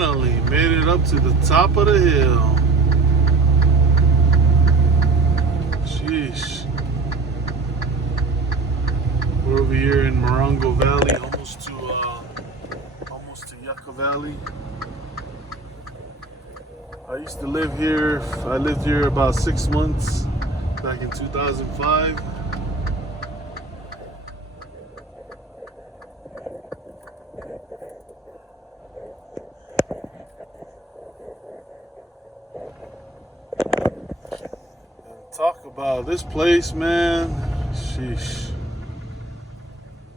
finally made it up to the top of the hill. Sheesh. We're over here in Morongo Valley, almost to Yucca Valley. I used to live here. I lived here about 6 months back in 2005. Talk about this place, man. Sheesh.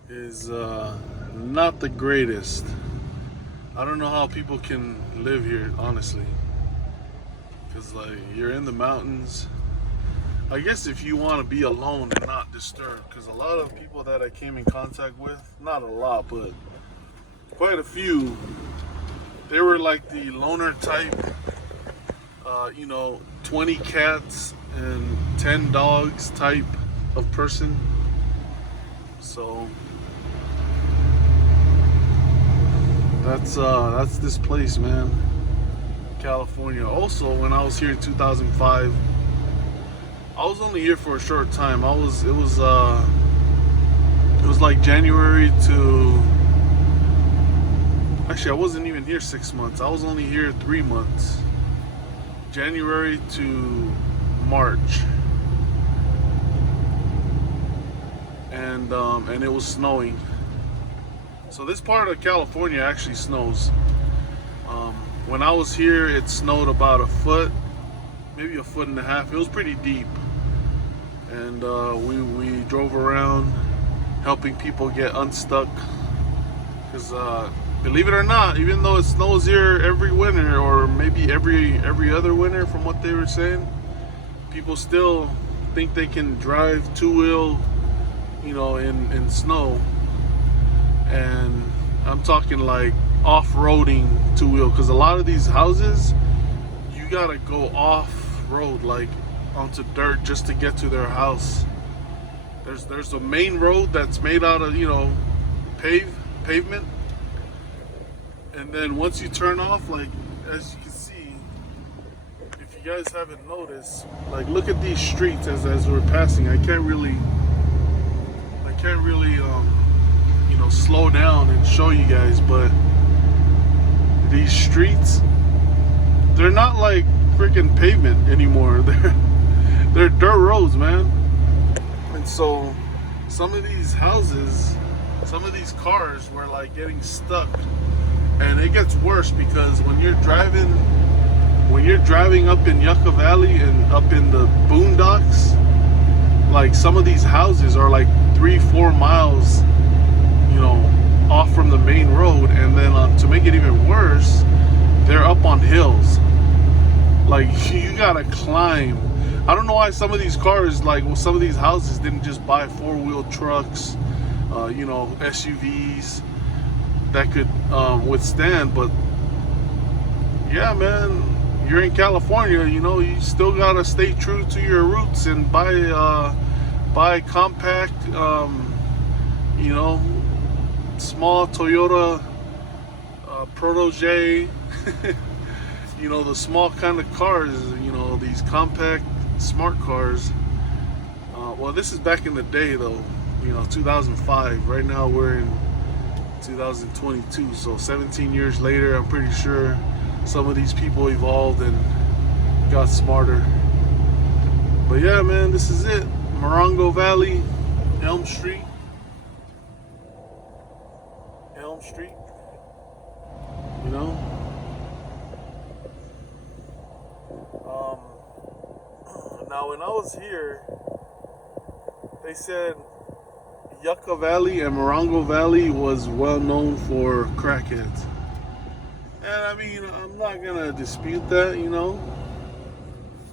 Is not the greatest. I don't know how people can live here, honestly. Because, like, you're in the mountains. I guess if you want to be alone and not disturbed. Because a lot of people that I came in contact with, not a lot, but quite a few, they were like the loner type. 20 cats and 10 dogs type of person. So that's this place, man. California. Also, when I was here in 2005, I was only here for a short time. It was like January to, actually I wasn't even here 6 months. I was only here 3 months. January to March, and it was snowing. So this part of California actually snows. When I was here, it snowed about a foot, maybe a foot and a half. It was pretty deep, and we drove around helping people get unstuck. Because believe it or not, even though it snows here every winter, or maybe every other winter, from what they were saying, people still think they can drive two-wheel, in snow. And I'm talking like off-roading two-wheel, because a lot of these houses, you gotta go off-road, like onto dirt, just to get to their house. There's a main road that's made out of pavement, and then once you turn off, like, as you can see, if you guys haven't noticed, like, look at these streets as we're passing. I can't really slow down and show you guys, but these streets, they're not like freaking pavement anymore. They're dirt roads, man. And so some of these houses, some of these cars were like getting stuck. And it gets worse, because when you're driving up in Yucca Valley and up in the boondocks, like, some of these houses are like 3-4 miles, off from the main road. And then to make it even worse, they're up on hills. Like, you gotta climb. I don't know why some of these cars, like, some of these houses didn't just buy 4-wheel trucks, SUVs that could withstand. But yeah, man, you're in California, you still gotta stay true to your roots and buy compact, small Toyota Protege, the small kind of cars, these compact smart cars. Well, this is back in the day, though, 2005. Right now we're in 2022, so 17 years later, I'm pretty sure some of these people evolved and got smarter. But yeah, man, this is it. Morongo Valley, Elm Street, Now, when I was here, they said Yucca Valley and Morongo Valley was well known for crackheads. And I mean, I'm not gonna dispute that,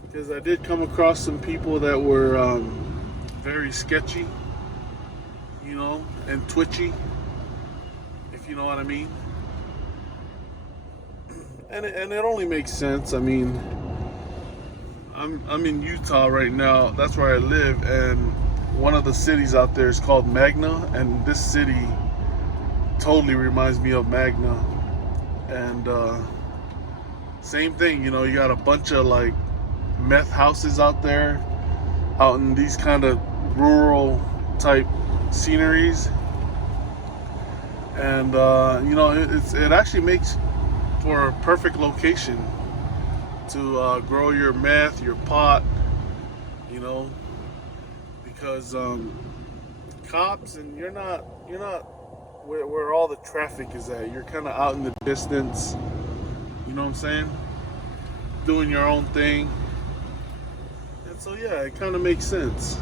because I did come across some people that were very sketchy, and twitchy, if you know what I mean. And it only makes sense. I mean, I'm in Utah right now. That's where I live, and one of the cities out there is called Magna, and this city totally reminds me of Magna. And Same thing, you know, you got a bunch of like meth houses out there, out in these kind of rural type sceneries. And you know, it actually makes for a perfect location to grow your meth, your pot, you know, because cops, and you're not where all the traffic is at. You're kind of out in the distance, you know what I'm saying, doing your own thing. And so yeah, it kind of makes sense.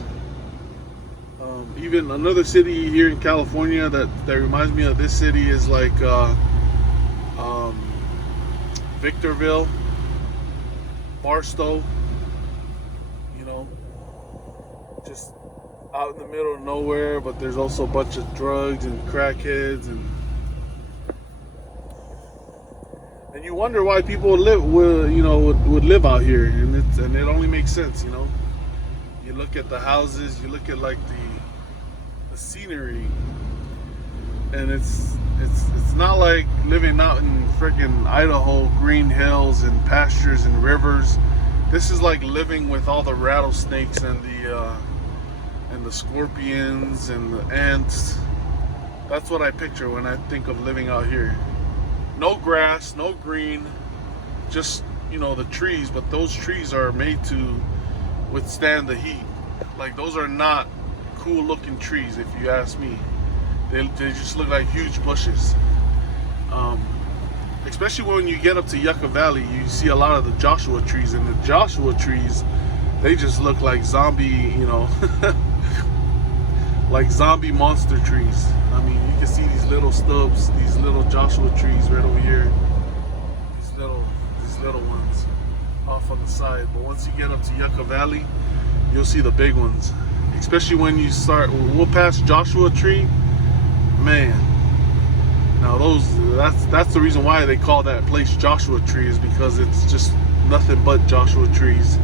Even another city here in California that reminds me of this city is like Victorville, Barstow, you know, just out in the middle of nowhere, but there's also a bunch of drugs and crackheads, and you wonder why people would live out here, and it only makes sense, you know. You look at the houses, you look at like the scenery, and it's not like living out in freaking Idaho, green hills and pastures and rivers. This is like living with all the rattlesnakes and the scorpions and the ants. That's what I picture when I think of living out here. No grass, no green, just, you know, the trees, but those trees are made to withstand the heat. Like, those are not cool looking trees, if you ask me. They just look like huge bushes. Especially when you get up to Yucca Valley, you see a lot of the Joshua trees, and the Joshua trees, they just look like zombie, you know, like zombie monster trees. I mean, you can see these little stubs, these little Joshua trees right over here. These little ones off on the side. But once you get up to Yucca Valley, you'll see the big ones. Especially when we'll pass Joshua Tree, man. Now that's the reason why they call that place Joshua Tree, is because it's just nothing but Joshua trees.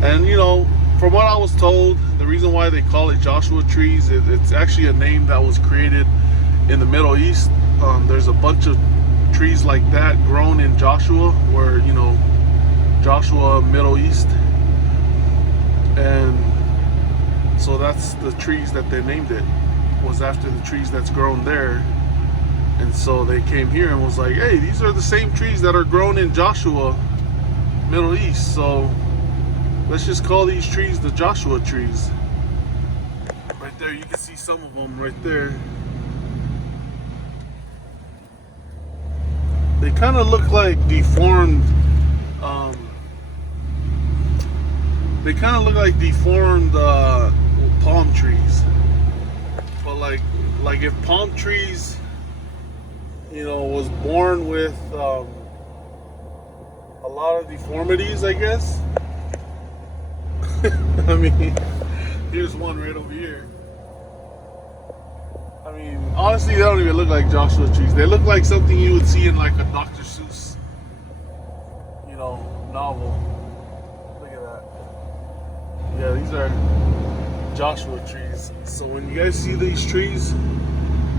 And you know, from what I was told, the reason why they call it Joshua trees, it's actually a name that was created in the Middle East. There's a bunch of trees like that grown in Joshua, where, you know, Joshua, Middle East, and so that's the trees that they named it, was after the trees that's grown there. And so they came here and was like, hey, these are the same trees that are grown in Joshua, Middle East, so let's just call these trees the Joshua trees. Right there, you can see some of them right there. They kind of look like deformed, palm trees. But like if palm trees, you know, was born with a lot of deformities, I guess. I mean, here's one right over here. I mean, honestly, they don't even look like Joshua trees. They look like something you would see in like a Dr. Seuss, you know, novel. Look at that. Yeah, these are Joshua trees. So when you guys see these trees,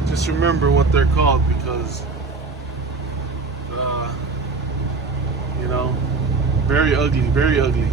just remember what they're called, because, you know, very ugly, very ugly.